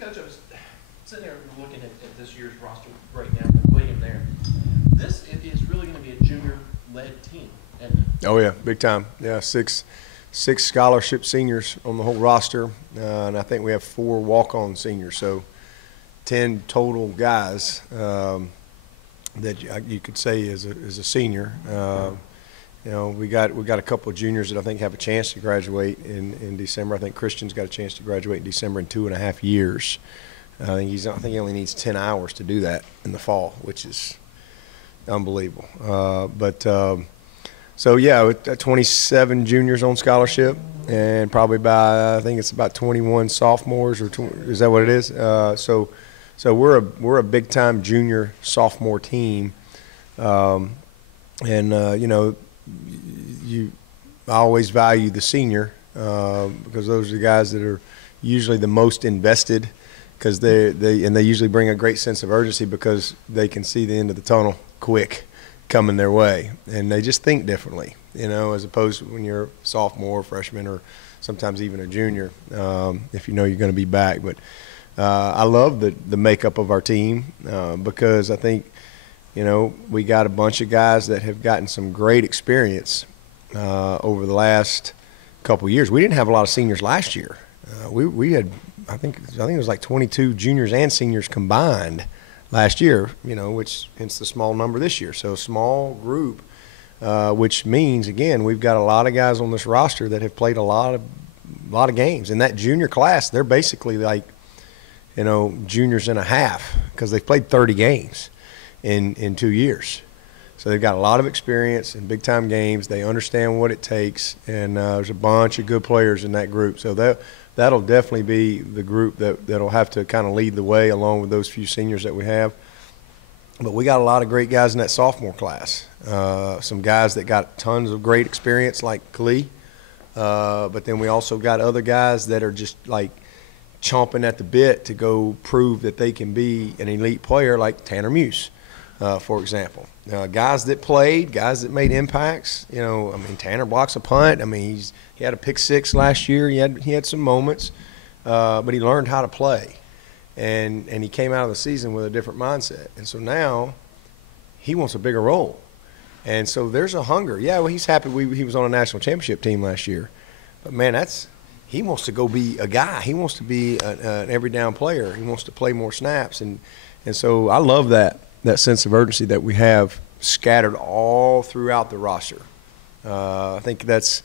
Coach, I was sitting there looking at this year's roster right now with William there. This is really going to be a junior-led team, isn't it? Oh, yeah, big time. Yeah, six scholarship seniors on the whole roster, and I think we have 4 walk-on seniors, so 10 total guys that you could say is a senior. You know, we got a couple of juniors that I think have a chance to graduate in December. I think Christian's got a chance to graduate in December in 2.5 years. I think he only needs 10 hours to do that in the fall, which is unbelievable. So yeah, with 27 juniors on scholarship, and probably I think it's about 21 sophomores, is that what it is? So we're a big time junior sophomore team, and you know, I always value the senior because those are the guys that are usually the most invested, because they usually bring a great sense of urgency because they can see the end of the tunnel quick coming their way, and they just think differently, you know, as opposed to when you're a sophomore, freshman, or sometimes even a junior, if you know you're going to be back. But I love the makeup of our team because I think, you know, we got a bunch of guys that have gotten some great experience over the last couple of years. We didn't have a lot of seniors last year. We had, I think it was like 22 juniors and seniors combined last year, you know, which hence the small number this year. So a small group, which means, again, we've got a lot of guys on this roster that have played a lot of games. In that junior class, they're basically like, you know, juniors and a half, because they've played 30 games in 2 years. So they've got a lot of experience in big-time games. They understand what it takes, and there's a bunch of good players in that group. So that'll definitely be the group that'll have to kind of lead the way along with those few seniors that we have. But we got a lot of great guys in that sophomore class. Some guys that got tons of great experience like Klee, but then we also got other guys that are just like chomping at the bit to go prove that they can be an elite player, like Tanner Muse. For example, guys that played, guys that made impacts. You know, I mean, Tanner blocks a punt. I mean, he had a pick 6 last year. He had some moments, but he learned how to play, and he came out of the season with a different mindset. And so now he wants a bigger role, and so there's a hunger. Yeah, well, he's happy he was on a national championship team last year, but man, he wants to go be a guy. He wants to be an every down player. He wants to play more snaps, and so I love that sense of urgency that we have scattered all throughout the roster. I think that's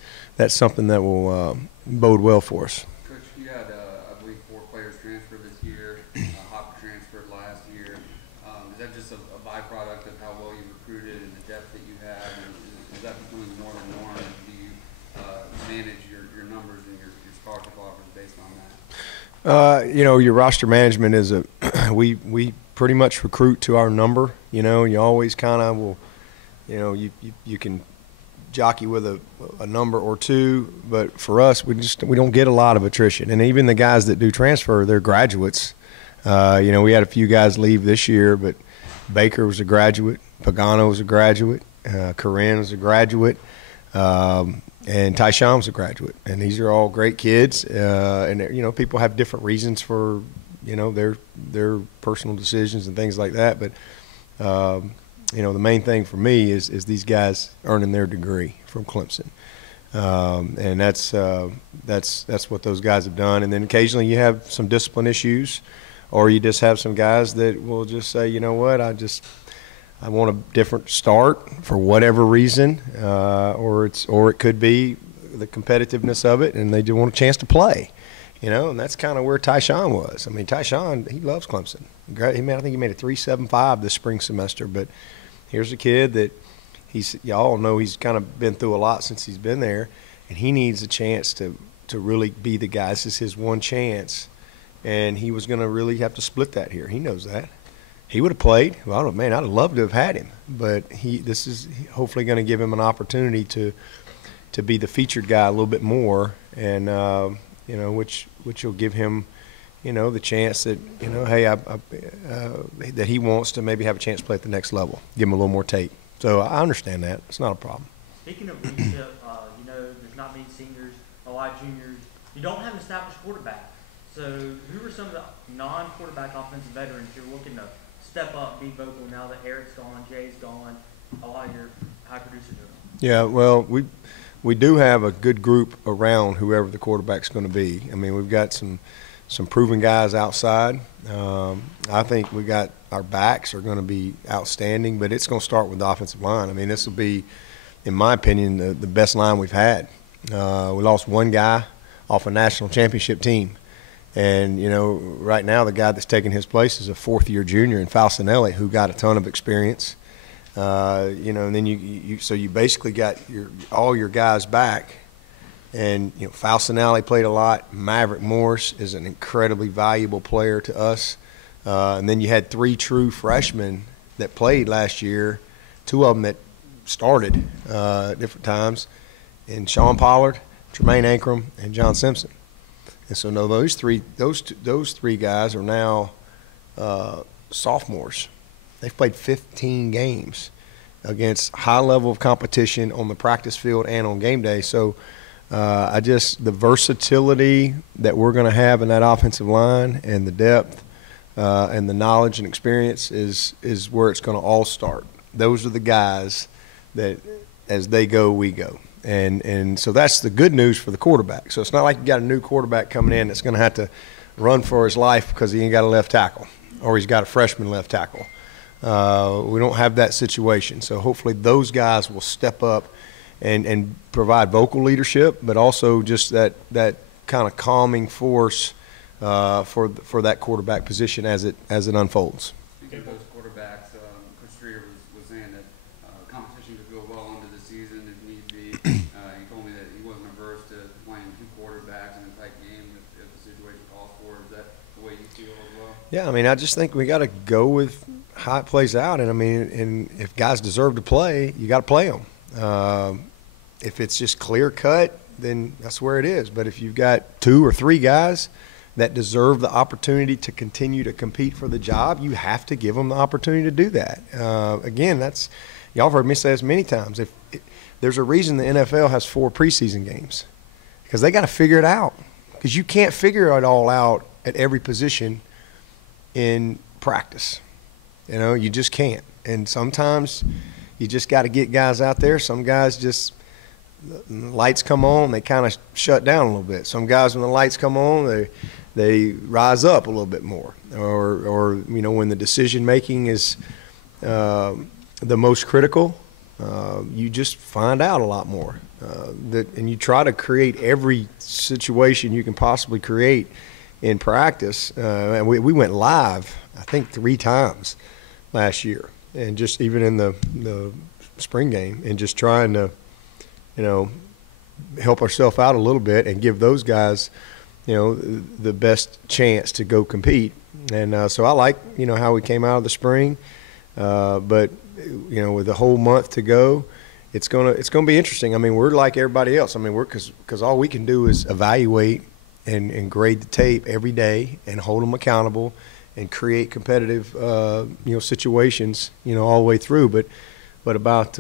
something that will bode well for us. Coach, you had, I believe, 4 players transfer this year. Hopper transferred last year. Is that just a byproduct of how well you recruited and the depth that you had? And is that becoming more and more? And do you manage your numbers and your scholarship offers based on that? You know, your roster management is we pretty much recruit to our number. You know, you always kind of will, you know, you can jockey with a number or two, but for us, we don't get a lot of attrition. And even the guys that do transfer, they're graduates. You know, we had a few guys leave this year, but Baker was a graduate, Pagano was a graduate, Corinne was a graduate, and Tyshawn was a graduate. And these are all great kids. And you know, people have different reasons for, you know, their personal decisions and things like that. But you know, the main thing for me is these guys earning their degree from Clemson, and that's what those guys have done. And then occasionally you have some discipline issues, or you just have some guys that will just say, you know what, I want a different start for whatever reason, or it could be the competitiveness of it, and they just want a chance to play. You know, and that's kind of where Tyshawn was. I mean, Tyshawn, he loves Clemson. I think he made a 3.75 this spring semester. But here's a kid that y'all know he's kind of been through a lot since he's been there, and he needs a chance to really be the guy. This is his one chance, and he was going to really have to split that here. He knows that. He would have played. Well, I don't know, man, I'd love to have had him, but this is hopefully going to give him an opportunity to be the featured guy a little bit more, and you know, which will give him, you know, the chance that, you know, hey, that he wants to maybe have a chance to play at the next level, give him a little more tape. So I understand that. It's not a problem. Speaking of leadership, you know, there's not many seniors, a lot of juniors. You don't have an established quarterback. So who are some of the non-quarterback offensive veterans you're looking to step up, be vocal now that Eric's gone, Jay's gone, a lot of your high producers are gone? Yeah, well, we do have a good group around whoever the quarterback's going to be. I mean, we've got some proven guys outside. I think we got our backs are going to be outstanding, but it's going to start with the offensive line. I mean, this will be, in my opinion, the best line we've had. We lost one guy off a national championship team. And, you know, right now the guy that's taking his place is a fourth-year junior in Falcinelli, who got a ton of experience. You know, and then so you basically got all your guys back. And, you know, Falcinelli played a lot. Maverick Morris is an incredibly valuable player to us. And then you had 3 true freshmen that played last year, 2 of them that started at different times, and Sean Pollard, Tremaine Ankrum, and John Simpson. And so, no, those three guys are now sophomores. They've played 15 games against high level of competition on the practice field and on game day. So, the versatility that we're going to have in that offensive line and the depth and the knowledge and experience is where it's going to all start. Those are the guys that, as they go, we go. And so that's the good news for the quarterback. So it's not like you got a new quarterback coming in that's going to have to run for his life because he ain't got a left tackle or he's got a freshman left tackle. We don't have that situation. So hopefully those guys will step up and provide vocal leadership, but also just that kind of calming force for that quarterback position as it unfolds. Speaking of those quarterbacks, Coach Streeter was saying that competition could go well into the season if need be. He told me that he wasn't averse to playing 2 quarterbacks in a tight game if the situation calls for it. Is that the way you feel as well? Yeah, I mean, I just think we got to go with how it plays out. And, I mean, and if guys deserve to play, you got to play them. If it's just clear cut, then that's where it is. But if you've got 2 or 3 guys that deserve the opportunity to continue to compete for the job, you have to give them the opportunity to do that. Again, y'all have heard me say this many times. There's a reason the NFL has 4 preseason games, because they got to figure it out. Because you can't figure it all out at every position in practice. You know, you just can't. And sometimes you just got to get guys out there. Some guys just – the lights come on, they kind of shut down a little bit. Some guys, when the lights come on, they rise up a little bit more. Or you know, when the decision making is the most critical, you just find out a lot more. And you try to create every situation you can possibly create in practice. And we went live, I think, 3 times last year, and just even in the spring game, and just trying to, you know, help ourselves out a little bit and give those guys, you know, the best chance to go compete. And so I like, you know, how we came out of the spring. But, you know, with a whole month to go, it's gonna be interesting. I mean, we're like everybody else. I mean, because all we can do is evaluate and grade the tape every day and hold them accountable and create competitive, you know, situations, you know, all the way through. But about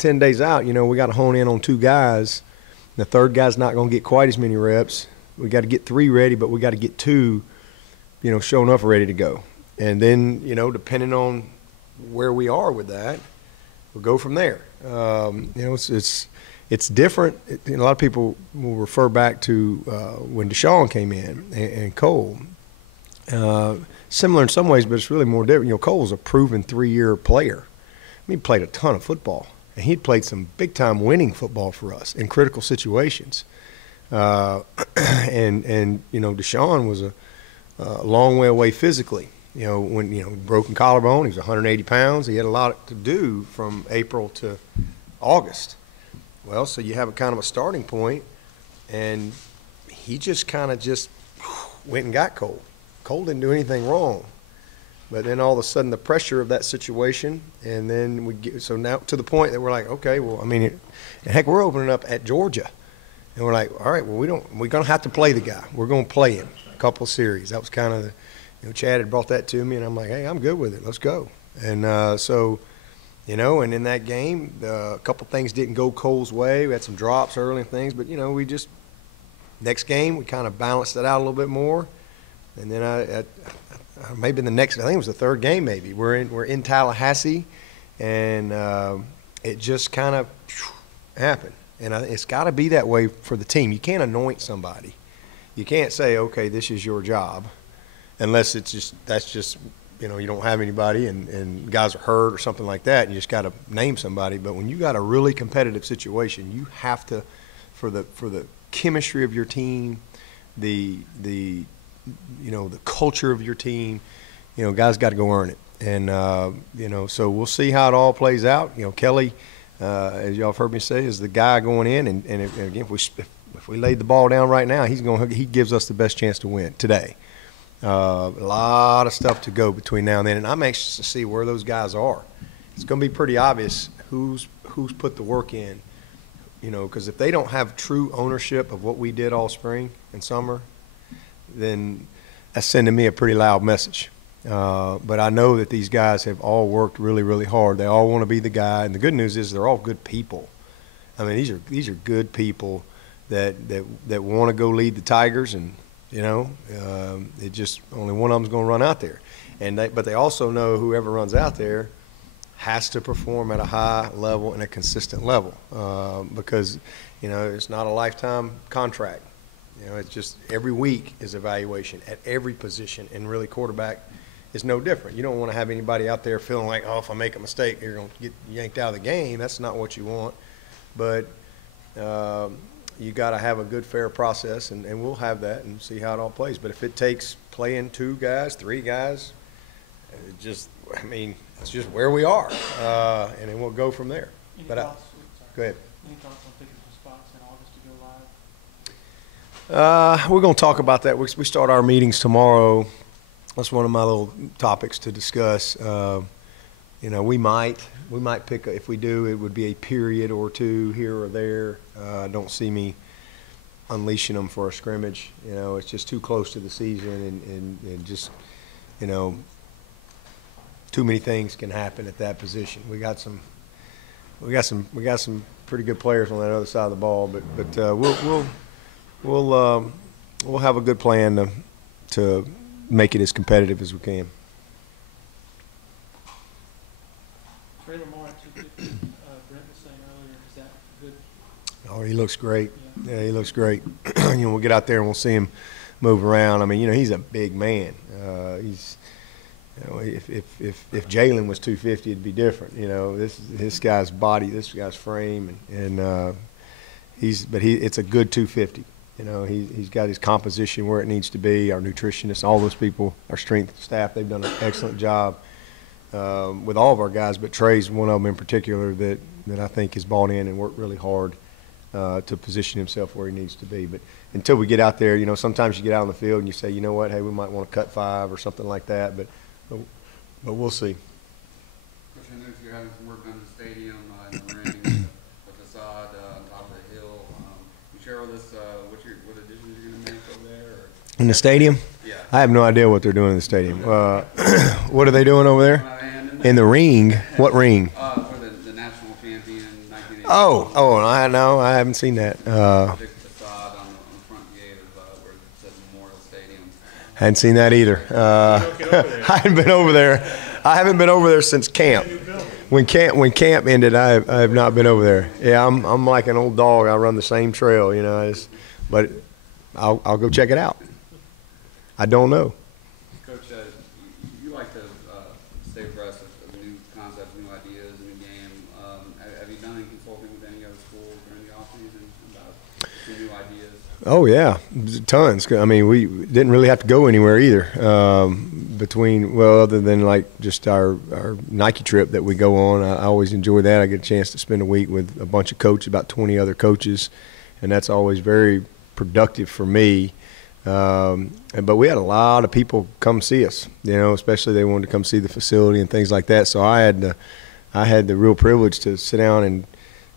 10 days out, you know, we got to hone in on 2 guys. The third guy's not going to get quite as many reps. We got to get 3 ready, but we got to get 2, you know, showing up ready to go. And then, you know, depending on where we are with that, we'll go from there. You know, it's different. A lot of people will refer back to when Deshaun came in and Cole. Similar in some ways, but it's really more different. You know, Cole's a proven 3-year player. He played a ton of football, and he'd played some big-time winning football for us in critical situations. And you know, Deshaun was a long way away physically. You know, when, you know, broken collarbone, he was 180 pounds. He had a lot to do from April to August. Well, so you have a kind of a starting point, and he just kind of just went and got Cole. Cole didn't do anything wrong. But then all of a sudden the pressure of that situation, and then we get, so now to the point that we're like, okay, well, I mean, heck, we're opening up at Georgia. And we're like, all right, well, we're going to have to play the guy. We're going to play him a couple of series. That was kind of, you know, Chad had brought that to me, and I'm like, hey, I'm good with it. Let's go. And so, you know, and in that game, a couple things didn't go Cole's way. We had some drops early and things, but, you know, next game, we kind of balanced it out a little bit more. And then maybe the next, I think it was the third game maybe, we're in Tallahassee, and it just kind of happened. And it's got to be that way for the team. You can't anoint somebody. You can't say, okay, this is your job, unless that's just you don't have anybody and guys are hurt or something like that, and you just got to name somebody. But when you got a really competitive situation, you have to, for the chemistry of your team, the culture of your team, guys got to go earn it. And so we'll see how it all plays out. Kelly, as y'all have heard me say, is the guy going in, and again, if we laid the ball down right now, he gives us the best chance to win today. A lot of stuff to go between now and then, and I'm anxious to see where those guys are. It's going to be pretty obvious who's put the work in, because if they don't have true ownership of what we did all spring and summer, then that's sending me a pretty loud message. But I know that these guys have all worked really, really hard. They all want to be the guy, and the good news is they're all good people. I mean, these are good people that want to go lead the Tigers, and it just only one of them's going to run out there. But they also know whoever runs out there has to perform at a high level and a consistent level, because it's not a lifetime contract. It's just every week is evaluation at every position, and really quarterback is no different. You don't want to have anybody out there feeling like, oh, if I make a mistake, you're going to get yanked out of the game. That's not what you want. But you got to have a good, fair process, and we'll have that and see how it all plays. But if it takes playing 2 guys, 3 guys, it's just where we are, and then we'll go from there. Any thoughts? Go ahead. Any thoughts on picking some spots in August to go live? We're going to talk about that. We start our meetings tomorrow. That's one of my little topics to discuss. We might pick, if we do, it would be a period or 2 here or there. Don't see me unleashing them for a scrimmage. It's just too close to the season, and just, too many things can happen at that position. We got some pretty good players on that other side of the ball, but we'll have a good plan to make it as competitive as we can. Trey Lamar at 250, Brent was saying earlier, is that good? Oh, he looks great. Yeah, he looks great. We'll get out there and we'll see him move around. I mean, he's a big man. If Jalen was 250, it'd be different. This guy's body, this guy's frame, and it's a good 250. He's got his composition where it needs to be. Our nutritionists, all those people, our strength staff, they've done an excellent job with all of our guys. But Trey's one of them in particular that I think has bought in and worked really hard to position himself where he needs to be. But until we get out there, sometimes you get out on the field and you say, you know what, hey, we might want to cut 5 or something like that. But we'll see. Coach, I noticed you're having some work done in the stadium, in the ring, the facade, on top of the hill. Can you share with us what additions you're going to make over there? Or? In the stadium? Yeah. I have no idea what they're doing in the stadium. What are they doing over there? In the ring? What ring? For the national champion, 1980. I haven't seen that. Big facade on the front gate of where it says Memorial Stadium. Hadn't seen that either. I haven't been over there. I haven't been over there since camp. When camp ended, I have not been over there. Yeah, I'm like an old dog. I run the same trail, but I'll go check it out. I don't know. Coach, you like to stay abreast of new concepts, new ideas in the game. Have you done any consulting with any other schools during the offseason about some new ideas? Oh yeah, tons. I mean, we didn't really have to go anywhere either. Other than like just our Nike trip that we go on. I always enjoy that. I get a chance to spend a week with a bunch of coaches, about 20 other coaches, and that's always very productive for me. But we had a lot of people come see us, especially they wanted to come see the facility and things like that. So I had the real privilege to sit down and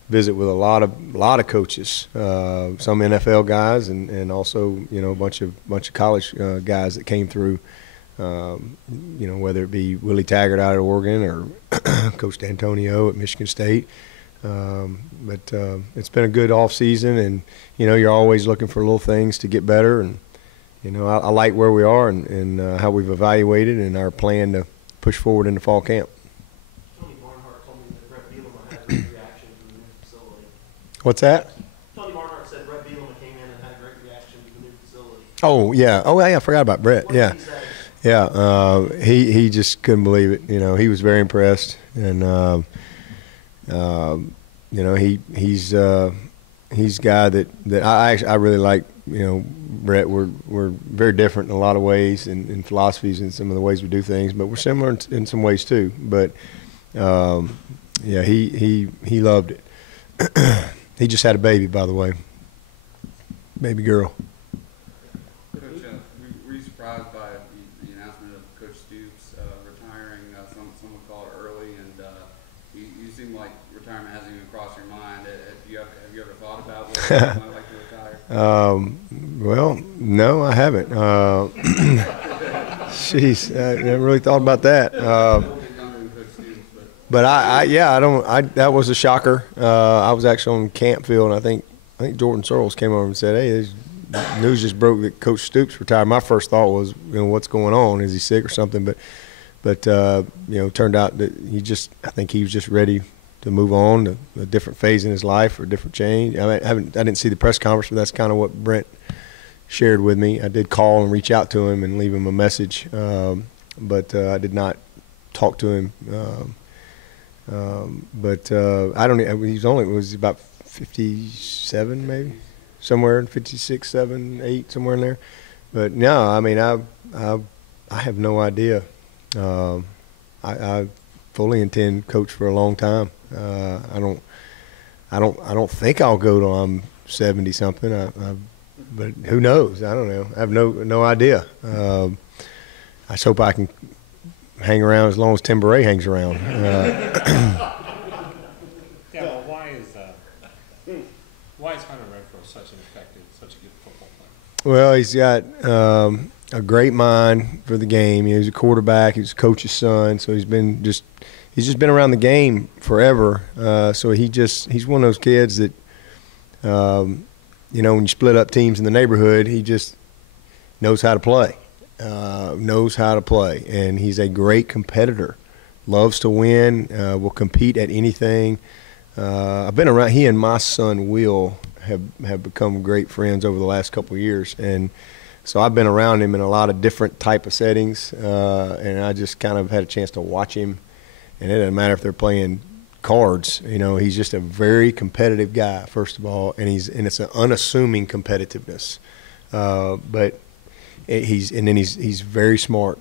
visit with a lot of coaches, some NFL guys, and also a bunch of college guys that came through. Whether it be Willie Taggart out of Oregon or Coach D'Antonio at Michigan State. But it's been a good off season, and you're always looking for little things to get better, and I like where we are and how we've evaluated and our plan to push forward into fall camp. Tony Barnhart told me that Brett Bielema had a great reaction to the new facility. What's that? Tony Barnhart said Brett Bielema came in and had a great reaction to the new facility. Oh, yeah. Oh, yeah, I forgot about Brett. What did Yeah. he say? Yeah, he just couldn't believe it. He was very impressed, and he's a guy that I really like. Brett, we're very different in a lot of ways in philosophies and some of the ways we do things, but we're similar in some ways too. But yeah, he loved it. He just had a baby, by the way, baby girl. Coach, were you surprised by the announcement of Coach Stoops retiring? Some would call it early, and you seem like retirement hasn't even crossed your mind. Have you ever thought about what you might like to retire? Well, no, I haven't. Jeez, I never really thought about that. But I don't. That was a shocker. I was actually on camp field, and I think Jordan Searles came over and said, "Hey, this news just broke that Coach Stoops retired." My first thought was, what's going on? Is he sick or something? But turned out that I think he was just ready to move on to a different phase in his life or a different change. I didn't see the press conference, but that's kind of what Brent shared with me. I did call and reach out to him and leave him a message, but I did not talk to him. But I don't. He was about 57, maybe somewhere in 56, 7, 8, somewhere in there. But no, I mean, I have no idea. I fully intend to coach for a long time. I don't think I'll go till I'm 70 something. But who knows? I don't know. I have no idea. I just hope I can hang around as long as Tim Beret hangs around. Well, why is Hunter Renfro such a good football player? Well, he's got a great mind for the game. He's a quarterback. He's a coach's son, so he's just been around the game forever. So he's one of those kids that, when you split up teams in the neighborhood, he just knows how to play. And he's a great competitor. Loves to win. Will compete at anything. I've been around. He and my son Will have become great friends over the last couple of years, and so I've been around him in a lot of different type of settings, and I just kind of had a chance to watch him. And it doesn't matter if they're playing cards. He's just a very competitive guy, first of all, and it's an unassuming competitiveness. But he's very smart,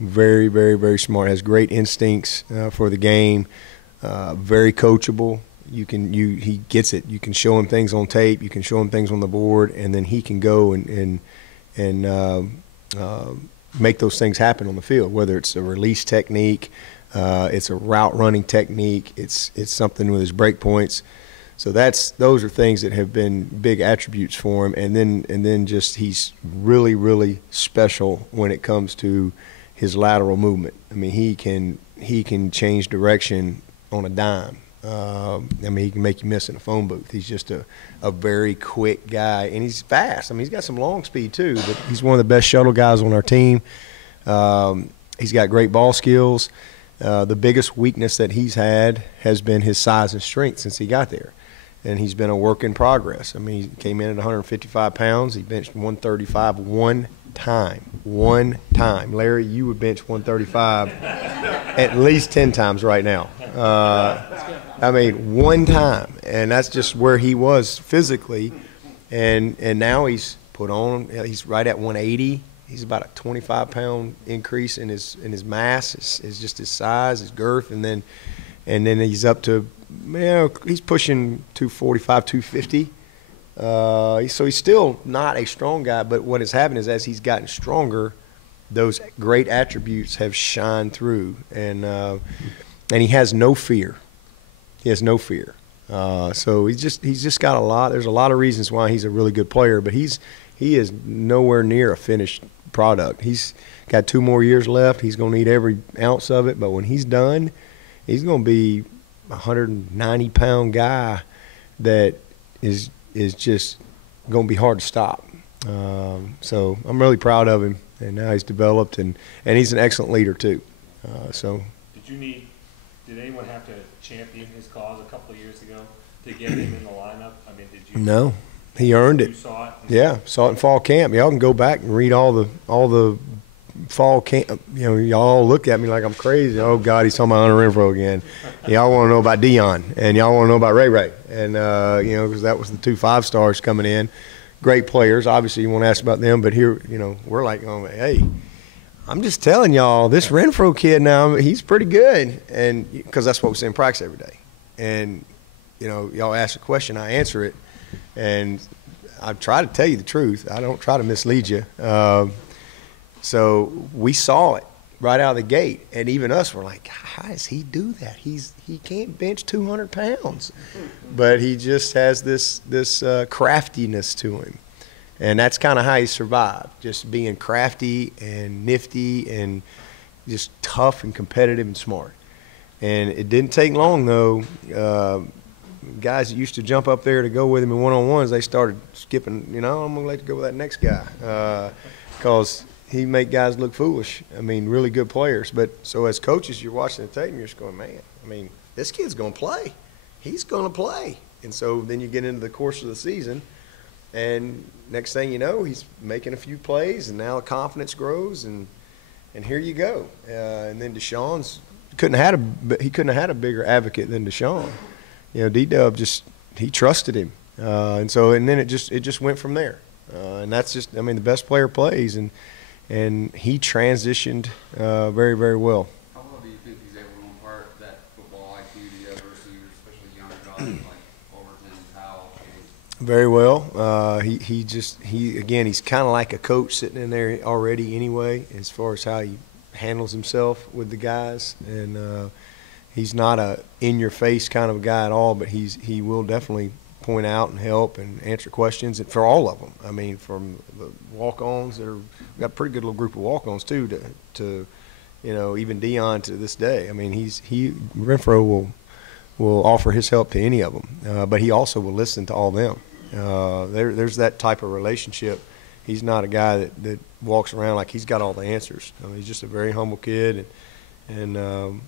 very, very, very smart. Has great instincts for the game. Very coachable. He gets it. You can show him things on tape. You can show him things on the board, and then he can go and make those things happen on the field. Whether it's a release technique, it's a route running technique, it's something with his break points. So those are things that have been big attributes for him. And then just he's really, really special when it comes to his lateral movement. I mean, he can change direction on a dime. He can make you miss in a phone booth. He's just a very quick guy, and he's fast. I mean, he's got some long speed too, but he's one of the best shuttle guys on our team. He's got great ball skills. The biggest weakness that he's had has been his size and strength since he got there. And he's been a work in progress. I mean, he came in at 155 pounds. He benched 135 one time. Larry, you would bench 135 at least 10 times right now. One time. And that's just where he was physically. And now he's he's right at 180. He's about a 25-pound increase in his mass. It's just his size, his girth, and then he's up to, he's pushing 245, 250. So he's still not a strong guy, but what has happened is as he's gotten stronger, those great attributes have shined through, and he has no fear. He has no fear. So he's just got a lot. There's a lot of reasons why he's a really good player, but he is nowhere near a finished product. He's got 2 more years left. He's going to need every ounce of it, but when he's done, he's going to be a 190-pound guy that is just going to be hard to stop. So I'm really proud of him, and now he's developed, and he's an excellent leader too. Did anyone have to champion his cause a couple of years ago to get him in the lineup? I mean, did you? No, he earned it. You saw it? Yeah, saw it in fall camp. Y'all can go back and read all the fall camp. You know, y'all look at me like I'm crazy. Oh God, he's talking about Hunter Renfro again. Y'all want to know about Dion, and y'all want to know about Ray, and you know, because that was the 2 5-stars coming in. Great players. Obviously, you want to ask about them, but here, you know, we're like, oh, hey, I'm just telling y'all, this Renfro kid now, he's pretty good, and because that's what we say in practice every day. And you know, y'all ask a question, I answer it, and I try to tell you the truth. I don't try to mislead you. So we saw it right out of the gate, and even us were like, how does he do that? He can't bench 200 pounds, but he just has this craftiness to him, and that's kind of how he survived, just being crafty and nifty and just tough and competitive and smart. And it didn't take long though. Guys that used to jump up there to go with him in one-on-ones, they started skipping. You know, I'm gonna like to go with that next guy because he make guys look foolish. I mean, really good players. But so as coaches, you're watching the tape and you're just going, man, I mean, this kid's going to play. He's going to play. And so then you get into the course of the season, and next thing you know, he's making a few plays, and now the confidence grows, and here you go. And then Deshaun's couldn't have had a bigger advocate than Deshaun. You know, D-Dub he trusted him, and then it just went from there. And that's just, I mean, the best player plays, and he transitioned very, very well. How well do you think he's able to impart that football IQ to the other receivers, especially younger guys like Overton, Powell, Chase? Very well. He's kind of like a coach sitting in there already anyway, as far as how he handles himself with the guys. And he's not a in-your-face kind of guy at all, but he will definitely point out and help and answer questions, and for all of them. I mean, from the walk-ons we've got a pretty good little group of walk-ons too, to you know, even Dion to this day. I mean, Renfro will offer his help to any of them, but he also will listen to all them. There's that type of relationship. He's not a guy that walks around like he's got all the answers. I mean, he's just a very humble kid, and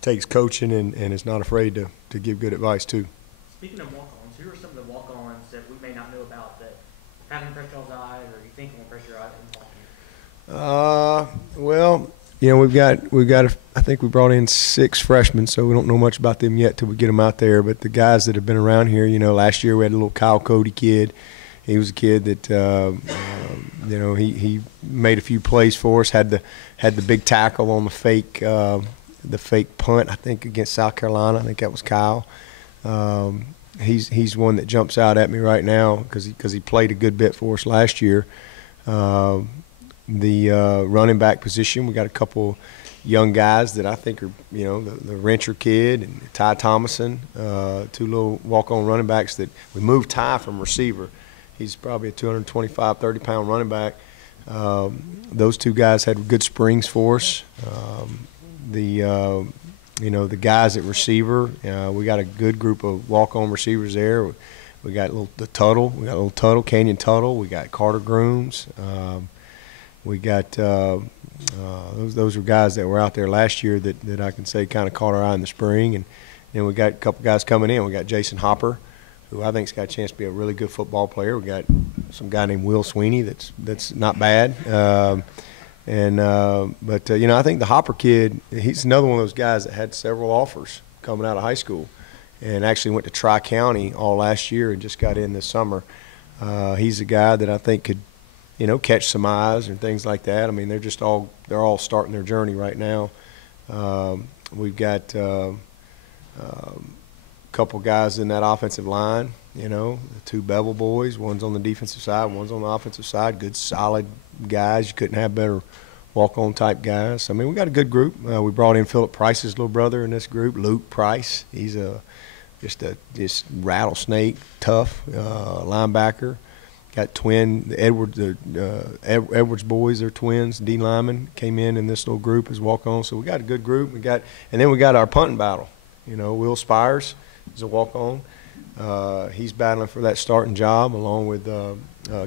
takes coaching and is not afraid to give good advice too. Speaking of walk-ons, who are some of the walk-ons that we may not know about that haven't impressed y'all's eye, or you think will impress your eye in walking? Well, you know, I think we brought in 6 freshmen, so we don't know much about them yet till we get them out there. But the guys that have been around here, you know, last year we had a little Kyle Cody kid. He was a kid that, you know, he made a few plays for us. Had the big tackle on the fake punt, I think, against South Carolina. I think that was Kyle. He's one that jumps out at me right now because he played a good bit for us last year. The running back position, we got a couple young guys that I think are, you know, the Rencher kid and Ty Thomason, 2 little walk-on running backs that we moved Ty from receiver. He's probably a 225, 30-pound running back. Those 2 guys had good springs for us. You know, the guys at receiver, we got a good group of walk-on receivers there. We got the Tuttle. We got a little Tuttle, Canyon Tuttle. We got Carter Grooms. We got those are guys that were out there last year that I can say kind of caught our eye in the spring. And then we got a couple guys coming in. We got Jason Hopper, who I think's got a chance to be a really good football player. We got some guy named Will Sweeney that's not bad. But you know, I think the Hopper kid, he's another one of those guys that had several offers coming out of high school, and actually went to Tri-County all last year and just got in this summer. He's a guy that I think could, you know, catch some eyes and things like that. I mean, they're all starting their journey right now. We've got a couple guys in that offensive line. You know, the 2 Bevel boys. One's on the defensive side, one's on the offensive side. Good, solid guys. You couldn't have better walk-on type guys. I mean, we got a good group. We brought in Philip Price's little brother in this group, Luke Price. He's just rattlesnake, tough linebacker. Got the Edwards boys. They're twins. D linemen came in this little group as walk-on. So we got a good group. And then we got our punting battle. You know, Will Spires is a walk-on. He's battling for that starting job along with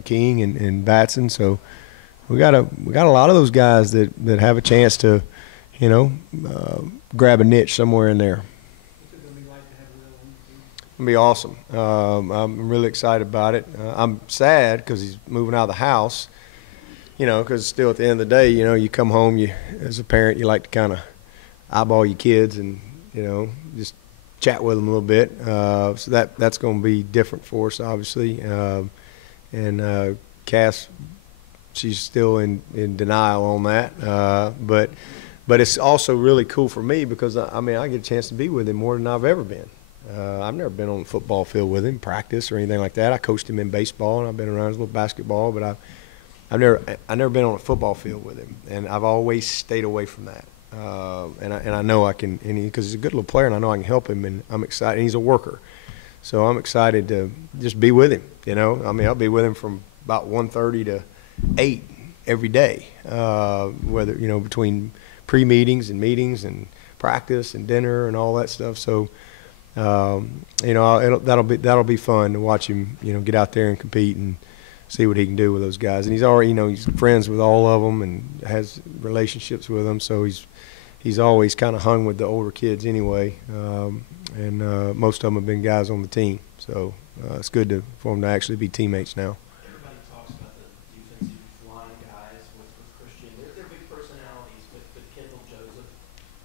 King and Batson. So we got a lot of those guys that have a chance to, grab a niche somewhere in there. What's it gonna be like to have Will on the team? It'll be awesome. I'm really excited about it. I'm sad because he's moving out of the house, because still at the end of the day, you come home, as a parent, you like to kind of eyeball your kids and, just chat with them a little bit. So that's going to be different for us, obviously. And Cass, she's still in denial on that. But it's also really cool for me because, I get a chance to be with him more than I've ever been. I've never been on the football field with him, practice or anything like that. I coached him in baseball, and I've been around his little basketball, but I've never been on a football field with him, and I've always stayed away from that. And I know I can, because he's a good little player, and I know I can help him, and I'm excited. And he's a worker, so I'm excited to just be with him. I'll be with him from about 1:30 to 8 every day, whether between pre-meetings and meetings and practice and dinner and all that stuff. So, that'll be fun to watch him, get out there and compete and see what he can do with those guys. And he's already, he's friends with all of them and has relationships with them. So he's always kind of hung with the older kids anyway. And most of them have been guys on the team. So it's good for them to actually be teammates now. Everybody talks about the defensive line guys with Christian. They're big personalities with Kendall, Joseph.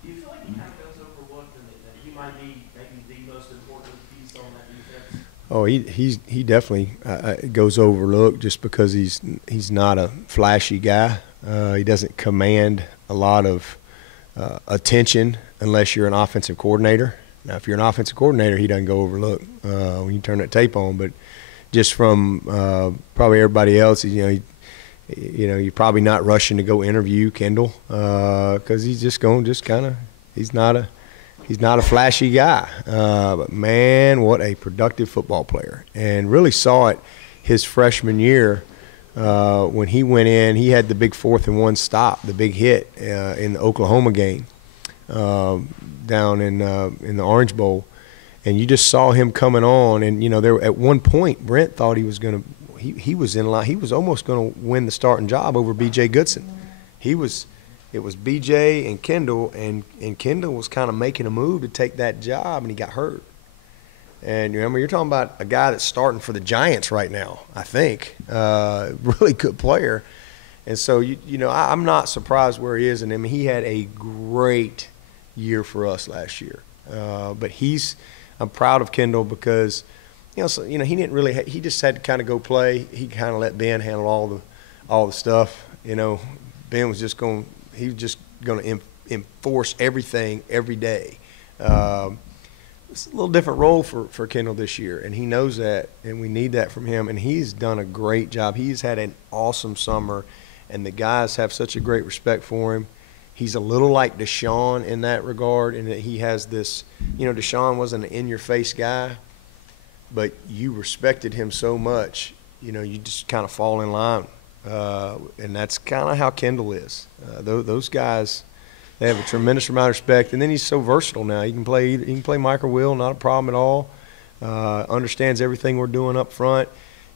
Do you feel like he kind of goes overlooked and that he might be maybe the most important piece on that defense? Oh, he definitely goes overlooked just because he's not a flashy guy. He doesn't command a lot of attention unless you're an offensive coordinator. Now, if you're an offensive coordinator, he doesn't go overlooked when you turn that tape on. But just from probably everybody else, you're probably not rushing to go interview Kendall because he's just he's not a flashy guy. But man, what a productive football player, and really saw it his freshman year when he went in. He had the big 4th-and-1 stop, the big hit in the Oklahoma game. Down in the Orange Bowl, and you just saw him coming on, and there at one point Brent thought he was in line. He was almost going to win the starting job over B.J. Goodson. It was B.J. and Kendall, and Kendall was kind of making a move to take that job, and he got hurt. And remember, you're talking about a guy that's starting for the Giants right now. I think really good player, and so I'm not surprised where he is, and he had a great year for us last year. But I'm proud of Kendall because, he didn't really, he just had to kind of go play. He kind of let Ben handle all the stuff. Ben was just going to enforce everything every day. It's a little different role for Kendall this year, and he knows that, and we need that from him. And he's done a great job. He's had an awesome summer, and the guys have such a great respect for him. He's a little like Deshaun in that regard, in that he has this, Deshaun wasn't an in-your-face guy, but you respected him so much, you just kind of fall in line. And that's kind of how Kendall is. Those guys, they have a tremendous amount of respect. And then he's so versatile now. He can play Mike or Will, not a problem at all. Understands everything we're doing up front,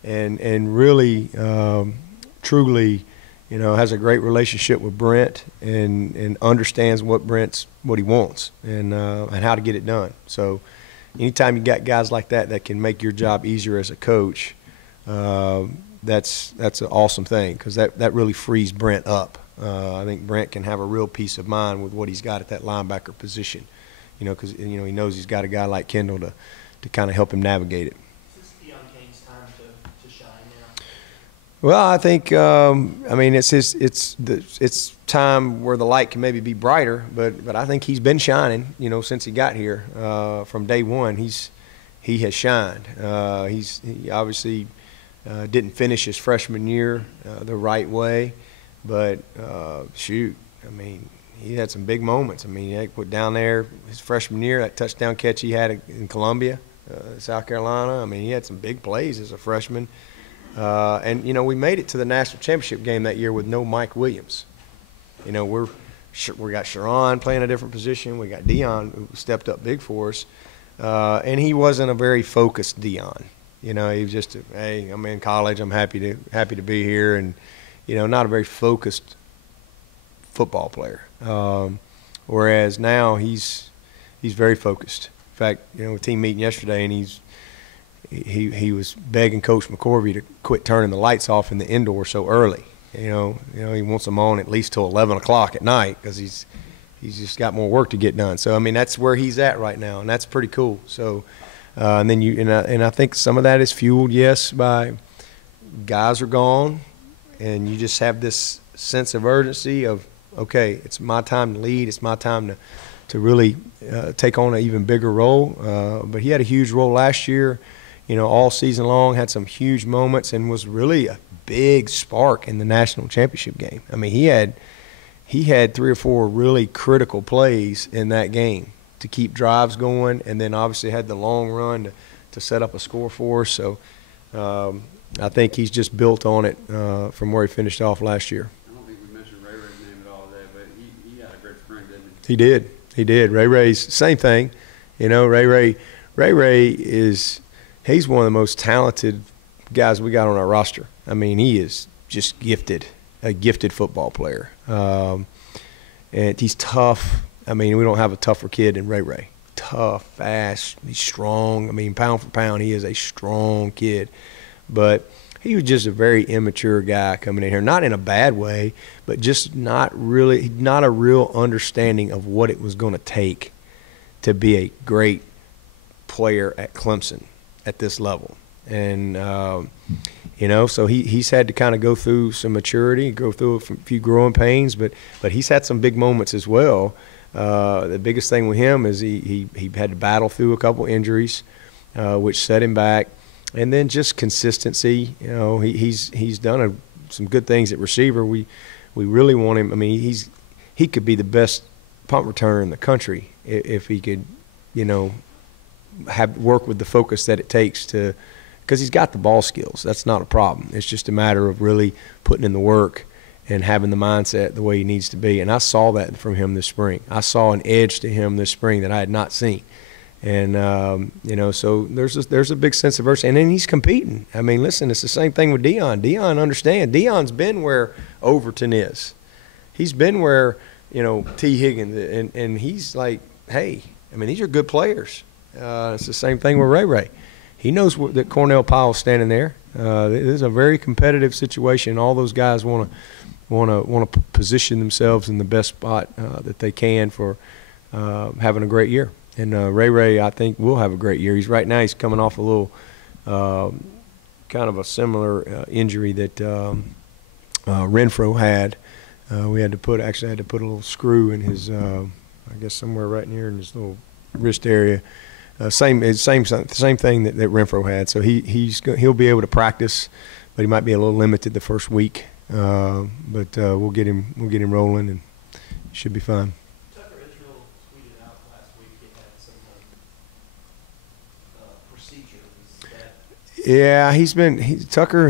and really, truly, has a great relationship with Brent and understands what he wants and how to get it done. So anytime you got guys like that can make your job easier as a coach, that's an awesome thing because that really frees Brent up. I think Brent can have a real peace of mind with what he's got at that linebacker position, because he knows he's got a guy like Kendall to kind of help him navigate it. Is this Deion Kane's time to shine now? Well, I think it's time where the light can maybe be brighter, but I think he's been shining, since he got here. From day one, he has shined. He obviously didn't finish his freshman year the right way, but he had some big moments. He put down there his freshman year, that touchdown catch he had in Columbia, South Carolina. He had some big plays as a freshman. And we made it to the national championship game that year with no Mike Williams. We got Sharon playing a different position. We got Deion, who stepped up big for us. And he wasn't a very focused Dion. You know, he was just, hey, I'm in college. I'm happy to be here, and you know, not a very focused football player. Whereas now he's very focused. In fact, you know, a team meeting yesterday, and he was begging Coach McCorvey to quit turning the lights off in the indoor so early. You know, he wants them on at least till 11 o'clock at night because he's just got more work to get done. So I mean, that's where he's at right now, and that's pretty cool. So, and then and I think some of that is fueled, yes, by guys are gone, and you just have this sense of urgency of, okay, it's my time to lead. It's my time to really take on an even bigger role. But he had a huge role last year, you know, all season long, had some huge moments, and was really a big spark in the national championship game. I mean, he had 3 or 4 really critical plays in that game to keep drives going, and then obviously had the long run to set up a score for us. So I think he's just built on it from where he finished off last year. I don't think we mentioned Ray Ray's name at all today, but he had a great spring, didn't he? He did. Ray Ray's same thing. You know, Ray Ray he's one of the most talented guys we got on our roster. I mean, he is just gifted, a gifted football player. And he's tough. I mean, we don't have a tougher kid than Ray Ray. Tough, fast, he's strong. I mean, pound for pound, he is a strong kid. But he was just a very immature guy coming in here, not in a bad way, but just not a real understanding of what it was going to take to be a great player at Clemson at this level. And, you know, so he's had to kind of go through some maturity, go through a few growing pains, but he's had some big moments as well. The biggest thing with him is he had to battle through a couple injuries, which set him back. And then just consistency. You know, he's done some good things at receiver. We really want him. I mean, he could be the best punt returner in the country if he could, you know, work with the focus that it takes to, because he's got the ball skills. That's not a problem. It's just a matter of really putting in the work and having the mindset the way he needs to be. And I saw that from him this spring. I saw an edge to him this spring that I had not seen. And, you know, so there's a big sense of urgency. And then he's competing. I mean, listen, it's the same thing with Dion. Dion, understand, Dion's been where Overton is. He's been where, you know, T. Higgins, and he's like, hey, I mean, these are good players. It's the same thing with Ray Ray. He knows that Cornell Powell's standing there. This is a very competitive situation. All those guys want to position themselves in the best spot that they can for having a great year. And Ray, I think, will have a great year. Right now he's coming off a little kind of a similar injury that Renfro had. We had to put a little screw in his, I guess somewhere right near in his little wrist area. Same thing that Renfro had. So he'll be able to practice, but he might be a little limited the first week. But we'll get him rolling, and it should be fine. Tweeted out last week he had some procedure. Yeah, Tucker